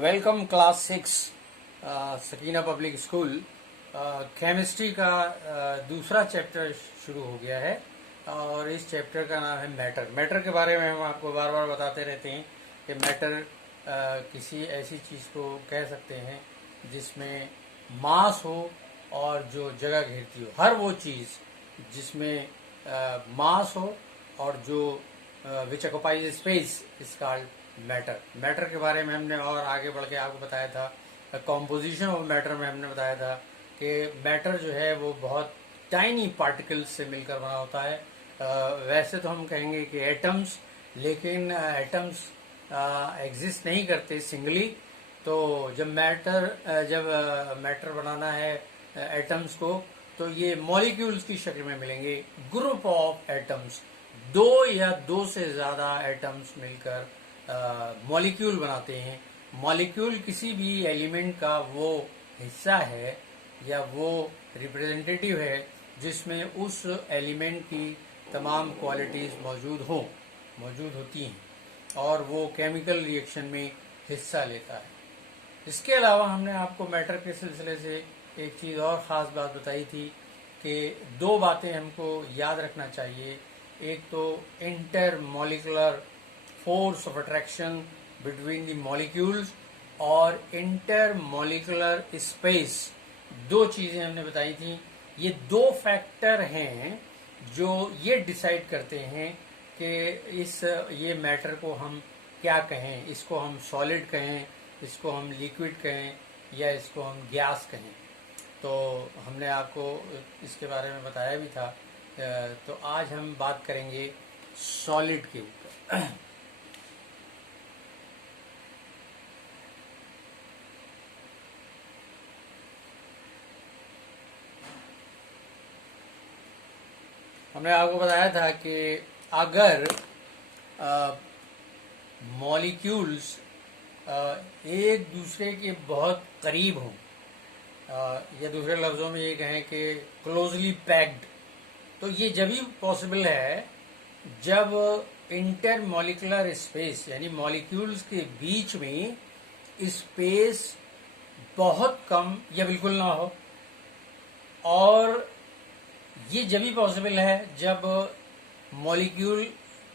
Welcome class 6 Sakina public school. Chemistry का दूसरा chapter शुरू हो गया है और इस चैप्टर का नाम है मैटर। मैटर के बारे में हम आपको बार बार बताते रहते हैं कि मैटर किसी ऐसी चीज़ को कह सकते हैं जिसमें मास हो और जो जगह घेरती हो। हर वो चीज़ जिसमें मास हो और जो which occupies space is called matter. Matter के बारे में हमने और आगे बढ़ के आपको बताया था। कॉम्पोजिशन ऑफ मैटर में हमने बताया था कि मैटर जो है वो बहुत टाइनी पार्टिकल्स से मिलकर बना होता है। वैसे तो हम कहेंगे कि एटम्स, लेकिन एटम्स एग्जिस्ट नहीं करते सिंगली। तो जब मैटर बनाना है एटम्स को, तो ये मॉलिक्यूल्स की शक्ल में मिलेंगे। ग्रुप ऑफ एटम्स, दो या दो से ज्यादा एटम्स मिलकर मॉलिक्यूल बनाते हैं। मॉलिक्यूल किसी भी एलिमेंट का वो हिस्सा है या वो रिप्रेजेंटेटिव है जिसमें उस एलिमेंट की तमाम क्वालिटीज मौजूद होती हैं और वो केमिकल रिएक्शन में हिस्सा लेता है। इसके अलावा हमने आपको मैटर के सिलसिले से एक चीज़ और ख़ास बात बताई थी कि दो बातें हमको याद रखना चाहिए। एक तो inter molecular force of attraction between the molecules और इंटर मॉलिकुलर स्पेस। दो चीजें हमने बताई थी। ये दो फैक्टर हैं जो ये डिसाइड करते हैं कि ये मैटर को हम क्या कहें। इसको हम सॉलिड कहें, इसको हम लिक्विड कहें या इसको हम गैस कहें। तो हमने आपको इसके बारे में बताया भी था। तो आज हम बात करेंगे सॉलिड के ऊपर। हमने आपको बताया था कि अगर मॉलिक्यूल्स एक दूसरे के बहुत करीब हों, या दूसरे लफ्ज़ों में ये कहें कि क्लोजली पैक्ड, तो ये जब भी पॉसिबल है जब इंटर मॉलिकुलर स्पेस यानी मॉलिक्यूल्स के बीच में स्पेस बहुत कम या बिल्कुल ना हो। और ये जब भी पॉसिबल है जब मॉलिक्यूल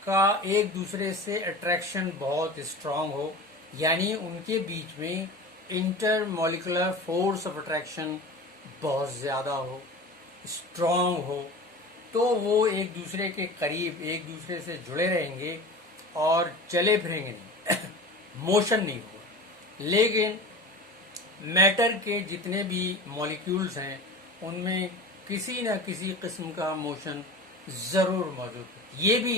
का एक दूसरे से अट्रैक्शन बहुत स्ट्रांग हो, यानी उनके बीच में inter molecular force of attraction बहुत ज़्यादा हो, स्ट्रांग हो, तो वो एक दूसरे के करीब एक दूसरे से जुड़े रहेंगे और चले फिरेंगे नहीं मोशन नहीं होगा। लेकिन मैटर के जितने भी मॉलिक्यूल्स हैं उनमें किसी न किसी किस्म का मोशन जरूर मौजूद है। ये भी,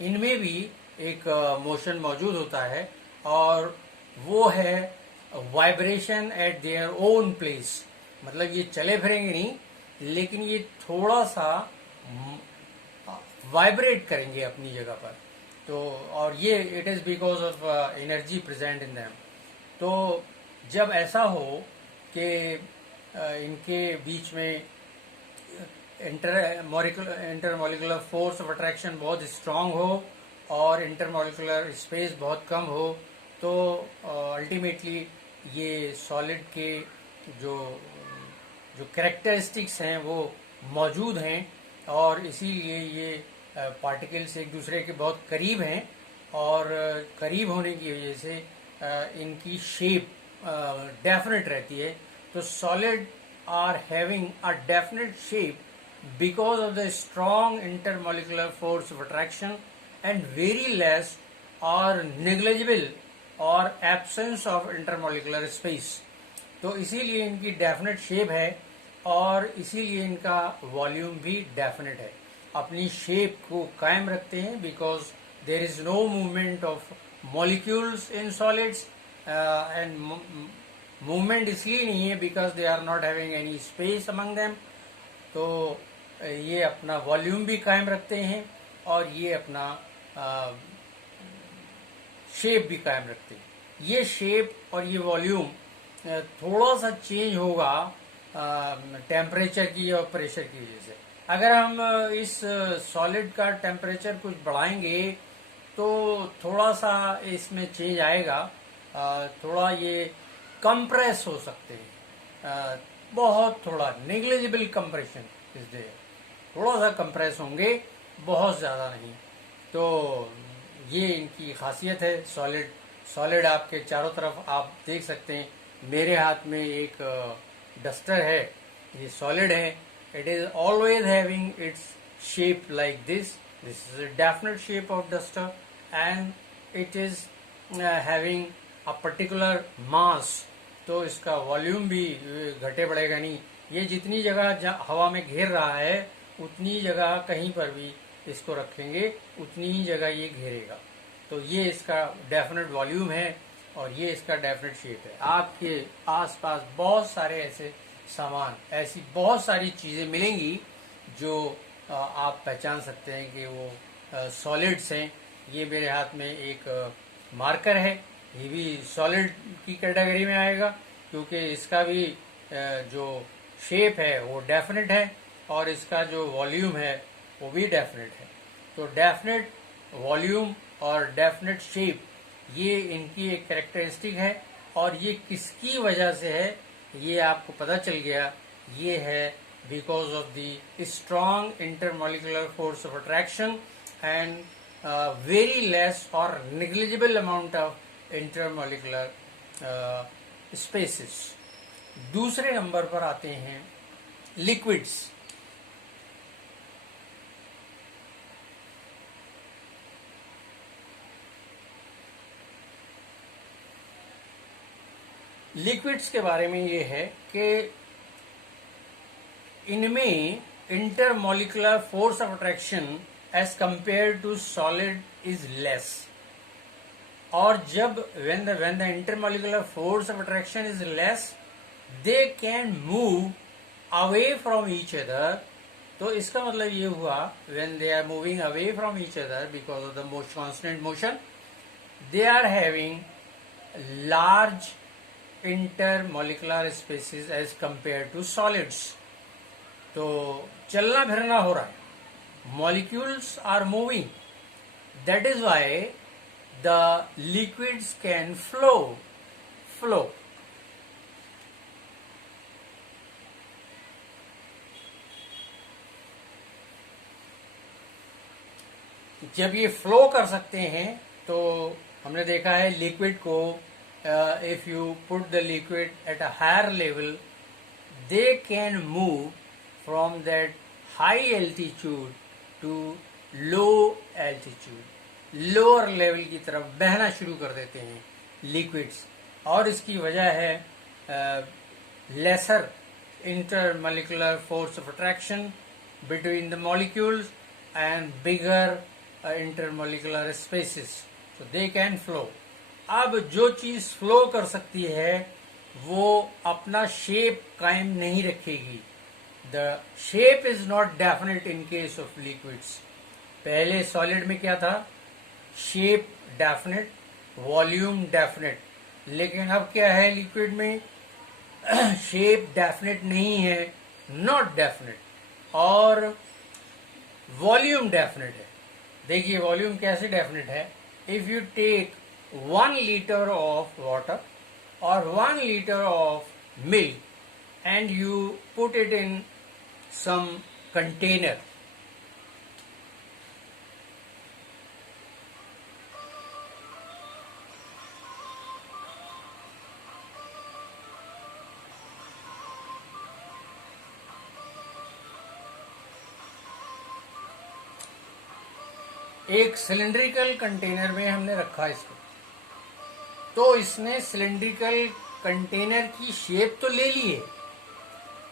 इनमें भी एक मोशन मौजूद होता है और वो है vibration eight their own place. मतलब ये चले फिरेंगे नहीं, लेकिन ये थोड़ा सा वाइब्रेट करेंगे अपनी जगह पर। तो और ये it is because of energy present in them. तो जब ऐसा हो कि इनके बीच में inter molecular force of attraction बहुत स्ट्रांग हो और इंटर मॉलिकुलर स्पेस बहुत कम हो, तो अल्टीमेटली ये सॉलिड के जो कैरेक्टरिस्टिक्स हैं वो मौजूद हैं और इसीलिए ये पार्टिकल्स एक दूसरे के बहुत करीब हैं और करीब होने की वजह से इनकी शेप डेफिनेट रहती है। तो solid are having a definite shape because of the strong intermolecular force of attraction and very less or negligible or absence of intermolecular space। तो इसीलिए इनकी डेफिनेट शेप है और इसीलिए इनका वॉल्यूम भी डेफिनेट है, अपनी शेप को कायम रखते हैं। Because there is no movement of molecules in solids, and movement इसलिए नहीं है because they are not having any space among them. तो ये अपना वॉल्यूम भी कायम रखते हैं और ये अपना शेप भी कायम रखते हैं। ये शेप और ये वॉल्यूम थोड़ा सा चेंज होगा टेम्परेचर की और प्रेशर की वजह से। अगर हम इस सॉलिड का टेम्परेचर कुछ बढ़ाएंगे तो थोड़ा सा इसमें चेंज आएगा, थोड़ा ये कंप्रेस हो सकते हैं, बहुत थोड़ा नेग्लिजिबल कंप्रेशन इज देयर, थोड़ा सा कंप्रेस होंगे, बहुत ज़्यादा नहीं। तो ये इनकी खासियत है। सॉलिड सॉलिड आपके चारों तरफ आप देख सकते हैं। मेरे हाथ में एक डस्टर है, ये सॉलिड है। It is always having its shape like this is a definite shape of duster and it is having a particular mass. तो इसका वॉल्यूम भी घटे बढ़ेगा नहीं। ये जितनी जगह हवा में घेर रहा है उतनी जगह कहीं पर भी इसको रखेंगे उतनी ही जगह ये घेरेगा। तो ये इसका डेफिनेट वॉल्यूम है और ये इसका डेफिनेट शेप है। आपके आसपास बहुत सारे ऐसे सामान, ऐसी बहुत सारी चीजें मिलेंगी जो आप पहचान सकते हैं कि वो सॉलिड्स हैं। ये मेरे हाथ में एक मार्कर है, ये भी सॉलिड की कैटेगरी में आएगा क्योंकि इसका भी जो शेप है वो डेफिनेट है और इसका जो वॉल्यूम है वो भी डेफिनेट है। तो डेफिनेट वॉल्यूम और डेफिनेट शेप ये इनकी एक कैरेक्टरिस्टिक है। और ये किसकी वजह से है ये आपको पता चल गया। ये है because of the strong intermolecular force of attraction and very less और negligible amount of intermolecular spaces. दूसरे नंबर पर आते हैं लिक्विड्स। लिक्विड्स के बारे में ये है कि इनमें intermolecular force of attraction as compare to solid is less. और जब when the intermolecular force of attraction is less, they can move away from each other. तो इसका मतलब ये हुआ when they are moving away from each other because of the constant motion, they are having large intermolecular spaces as compared to solids. तो चलना फिरना हो रहा है, molecules are moving, that is why the liquids can flow. जब ये flow कर सकते हैं तो हमने देखा है लिक्विड को, if you put the liquid at a higher level, they can move from that high altitude to low altitude, lower level की तरफ बहना शुरू कर देते हैं लिक्विड्स। और इसकी वजह है lesser intermolecular force of attraction between the molecules and bigger intermolecular spaces, so they can flow. अब जो चीज फ्लो कर सकती है वो अपना शेप कायम नहीं रखेगी। The shape is not definite in case of liquids. पहले सॉलिड में क्या था, शेप डेफिनेट, वॉल्यूम डेफिनेट, लेकिन अब क्या है लिक्विड में, शेप डेफिनेट नहीं है, नॉट डेफिनेट, और वॉल्यूम डेफिनेट है। देखिए वॉल्यूम कैसे डेफिनेट है। If you take 1 liter of water or 1 liter of milk and you put it in some container, एक सिलिंड्रिकल कंटेनर में हमने रखा इसको, तो इसने सिलिंड्रिकल कंटेनर की शेप तो ले ली है,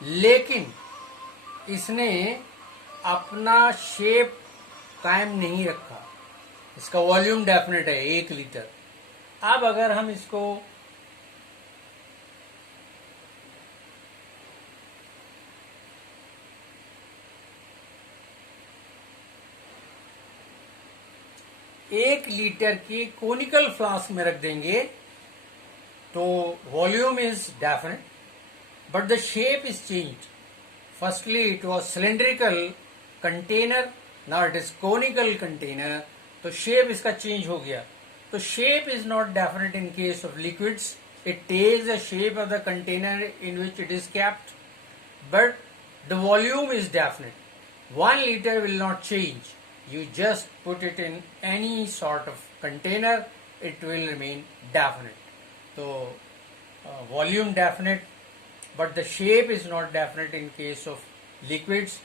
लेकिन इसने अपना शेप कायम नहीं रखा। इसका वॉल्यूम डेफिनेट है 1 लीटर। अब अगर हम इसको एक लीटर की कोनिकल फ्लास्क में रख देंगे तो volume is definite but the shape is changed. Firstly it was cylindrical container, now it is conical container, तो शेप इसका चेंज हो गया। तो shape is not definite in case of liquids. It takes the shape of the container in which it is kept, but the volume is definite. 1 liter will not change. You just put it in any sort of container, it will remain definite. So volume definite, but the shape is not definite in case of liquids.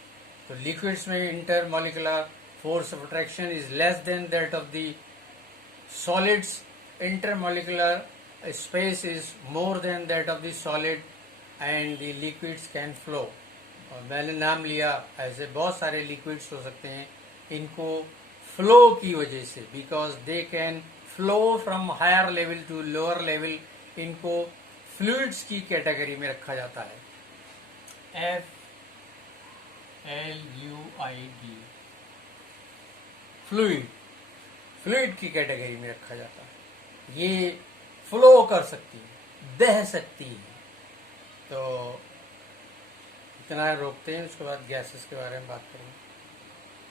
So liquids में intermolecular force of attraction is less than that of the solids. Intermolecular space is more than that of the solid, and the liquids can flow. और मैंने नाम लिया, ऐसे बहुत सारे liquids हो सकते हैं इनको फ्लो की वजह से, because they can flow from higher level to lower level. इनको फ्लूइड्स की कैटेगरी में रखा जाता है. FLUID, फ्लूइड, फ्लूइड की कैटेगरी में रखा जाता है. ये फ्लो कर सकती है, बह सकती है. तो इतना रोकते हैं, उसके बाद गैसेस के बारे में बात करेंगे.